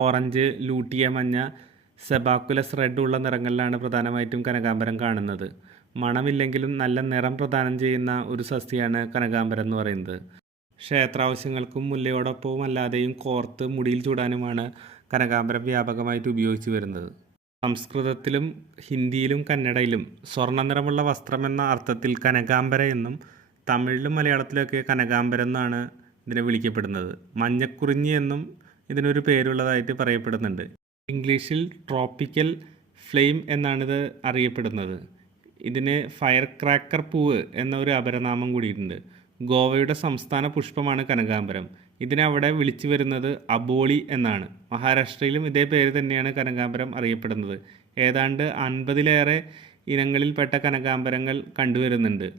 Orange lutea മഞ്ഞ സെബാക്കുലസ് red ഉള്ള നിറങ്ങളിലാണ് പ്രധാനമായിട്ടും കനകാംബരം കാണുന്നത്. മണമില്ലെങ്കിലും നല്ല നിറം പ്രദാനം ചെയ്യുന്ന ഒരു സസ്യമാണ് കനകാംബരം എന്ന് പറയുന്നത്. ക്ഷേത്രാവശ്യങ്ങൾക്കും മുല്ലയോടൊപ്പവും അല്ലാതെയും കോർത്ത് മുടിയിൽ ചൂടാനുമാണ് കനകാംബരം വ്യാപകമായിട്ട് ഉപയോഗിച്ചു വരുന്നത്. സംസ്കൃതത്തിലും ഹിന്ദിയിലും കന്നഡയിലും സ്വർണ നിറമുള്ള വസ്ത്രം എന്ന അർത്ഥത്തിൽ കനകാംബര എന്നും തമിഴിലും മലയാളത്തിലൊക്കെ കനകാംബരം എന്നാണ് ഇതിനെ വിളിക്കപ്പെടുന്നത്. മഞ്ഞക്കുറിഞ്ഞി എന്നും ഇതിനൊരു പേരുള്ളതായിട്ട് പറയപ്പെടുന്നുണ്ട്. ഇംഗ്ലീഷിൽ ട്രോപ്പിക്കൽ ഫ്ലെയിം എന്നാണിത് അറിയപ്പെടുന്നത്. ഇതിന് ഫയർ ക്രാക്കർ പൂവ് എന്ന ഒരു അപരനാമം കൂടിയിട്ടുണ്ട്. ഗോവയുടെ സംസ്ഥാന പുഷ്പമാണ് കനകാംബരം. ഇതിനെ അവിടെ വിളിച്ചു വരുന്നത് അബോളി എന്നാണ്. മഹാരാഷ്ട്രയിലും ഇതേ പേര് തന്നെയാണ് കനകാംബരം അറിയപ്പെടുന്നത്. ഏതാണ്ട് അൻപതിലേറെ ഇനങ്ങളിൽപ്പെട്ട കനകാംബരങ്ങൾ കണ്ടുവരുന്നുണ്ട്.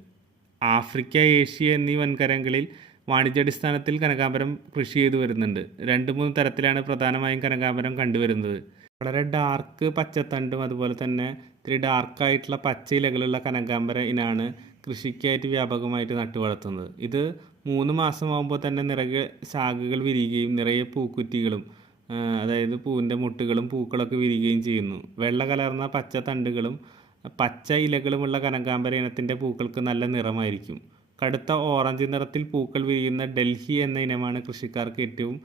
ആഫ്രിക്ക ഏഷ്യ എന്നീ വൻകരങ്ങളിൽ വാണിജ്യാടിസ്ഥാനത്തിൽ കനകാംബരം കൃഷി ചെയ്തു വരുന്നുണ്ട്. രണ്ട് മൂന്ന് തരത്തിലാണ് പ്രധാനമായും കനകാംബരം കണ്ടുവരുന്നത്. വളരെ ഡാർക്ക് പച്ചത്തണ്ടും അതുപോലെ തന്നെ ഇത്തിരി ഡാർക്കായിട്ടുള്ള പച്ച ഇലകളുള്ള കനകാംബര ഇനാണ് കൃഷിക്കായിട്ട് വ്യാപകമായിട്ട് നട്ടു വളർത്തുന്നത്. ഇത് മൂന്ന് മാസമാകുമ്പോൾ തന്നെ നിറയെ ശാഖകൾ വിരിയുകയും നിറയെ പൂക്കുറ്റികളും അതായത് പൂവിന്റെ മുട്ടുകളും പൂക്കളൊക്കെ വിരിയുകയും ചെയ്യുന്നു. വെള്ള കലർന്ന പച്ച തണ്ടുകളും പച്ച ഇലകളുമുള്ള കനകാംബര ഇനത്തിന്റെ പൂക്കൾക്ക് നല്ല നിറമായിരിക്കും. കടുത്ത ഓറഞ്ച് നിറത്തിൽ പൂക്കൾ വിരിയുന്ന ഡൽഹി എന്ന ഇനമാണ് കൃഷിക്കാർക്ക് ഏറ്റവും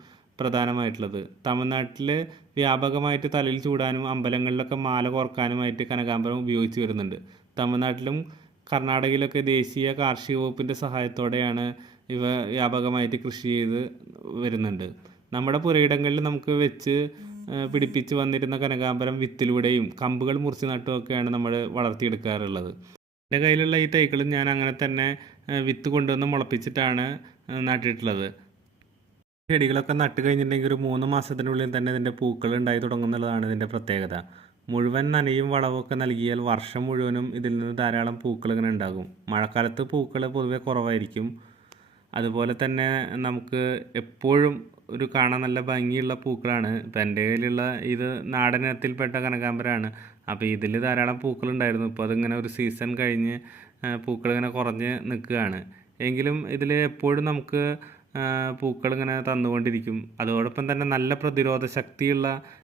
പ്രധാനമായിട്ടുള്ളത്. തമിഴ്നാട്ടിൽ വ്യാപകമായിട്ട് തലയിൽ ചൂടാനും അമ്പലങ്ങളിലൊക്കെ മാല കോർക്കാനുമായിട്ട് കനകാംബരം ഉപയോഗിച്ച് വരുന്നുണ്ട്. തമിഴ്നാട്ടിലും കർണാടകയിലൊക്കെ ദേശീയ കാർഷിക വകുപ്പിന്റെ സഹായത്തോടെയാണ് ഇവ വ്യാപകമായിട്ട് കൃഷി ചെയ്ത് വരുന്നുണ്ട്. നമ്മുടെ പുരയിടങ്ങളിൽ നമുക്ക് വെച്ച് പിടിപ്പിച്ച് വന്നിരുന്ന കനകാംബരം വിത്തിലൂടെയും കമ്പുകൾ മുറിച്ച് നട്ടുമൊക്കെയാണ് നമ്മൾ വളർത്തിയെടുക്കാറുള്ളത്. എന്റെ കയ്യിലുള്ള ഈ തൈകളും ഞാൻ അങ്ങനെ തന്നെ വിത്ത് കൊണ്ടുവന്ന് മുളപ്പിച്ചിട്ടാണ് നട്ടിട്ടുള്ളത്. ചെടികളൊക്കെ നട്ട് കഴിഞ്ഞിട്ടുണ്ടെങ്കിൽ ഒരു മൂന്ന് മാസത്തിനുള്ളിൽ തന്നെ ഇതിന്റെ പൂക്കൾ ഉണ്ടായി തുടങ്ങുന്നുള്ളതാണ് ഇതിന്റെ പ്രത്യേകത. മുഴുവൻ നനയും വളവൊക്കെ നൽകിയാൽ വർഷം മുഴുവനും ഇതിൽ നിന്ന് ധാരാളം പൂക്കൾ ഇങ്ങനെ ഉണ്ടാകും. മഴക്കാലത്ത് പൂക്കൾ പൊതുവെ കുറവായിരിക്കും. അതുപോലെ തന്നെ നമുക്ക് എപ്പോഴും ഒരു കാണാൻ നല്ല ഭംഗിയുള്ള പൂക്കളാണ്. ഇപ്പം എന്റെ കയ്യിലുള്ള ഇത് നാടനത്തിൽപ്പെട്ട കനകാംബരമാണ് അപ്പോൾ ഇതിൽ ധാരാളം പൂക്കളുണ്ടായിരുന്നു. ഇപ്പോൾ അതിങ്ങനെ ഒരു സീസൺ കഴിഞ്ഞ് പൂക്കളിങ്ങനെ കുറഞ്ഞ് നിൽക്കുകയാണ്. എങ്കിലും ഇതിൽ എപ്പോഴും നമുക്ക് പൂക്കളിങ്ങനെ തന്നുകൊണ്ടിരിക്കും. അതോടൊപ്പം തന്നെ നല്ല പ്രതിരോധ ശക്തിയുള്ള